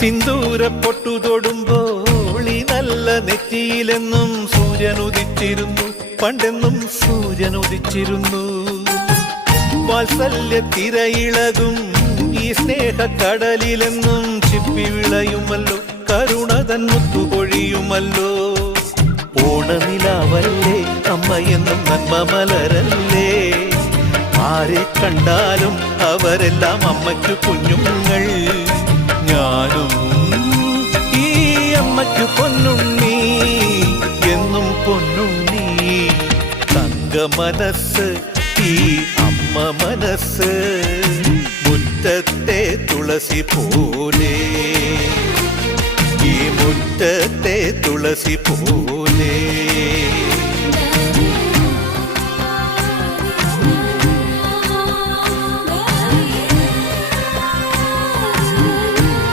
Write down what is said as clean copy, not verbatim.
സിന്ദൂര പൊട്ടു തൊടുമ്പോൾ ഈ നല്ല നെറ്റിയിലെന്നും സൂര്യൻ ഉദിച്ചിരുന്നു, പണ്ടെന്നും സൂര്യൻ ഉദിച്ചിരുന്നു. വാത്സല്യ തിരയിളകും ഈ സ്നേഹക്കടലിലെന്നും ചിപ്പി വിളയുമല്ലോ, കരുണ തൻ മുത്തുപൊഴിയുമല്ലോ. ഓണനിലാവല്ലേ അമ്മയെന്നും നന്മ മലരല്ലേ, ആരെ കണ്ടാലും അവരെല്ലാം അമ്മയ്ക്കു കുഞ്ഞുങ്ങൾ. ഞാനും ഈ അമ്മയ്ക്കു പൊന്നുണ്ണി, എന്നും പൊന്നുണ്ണി. തങ്ക മനസ്സ് ഈ അമ്മ മനസ്സ്, മുറ്റത്തെ തുളസി പോലെ, ഈ മുറ്റത്തെ തുളസി പോലെ.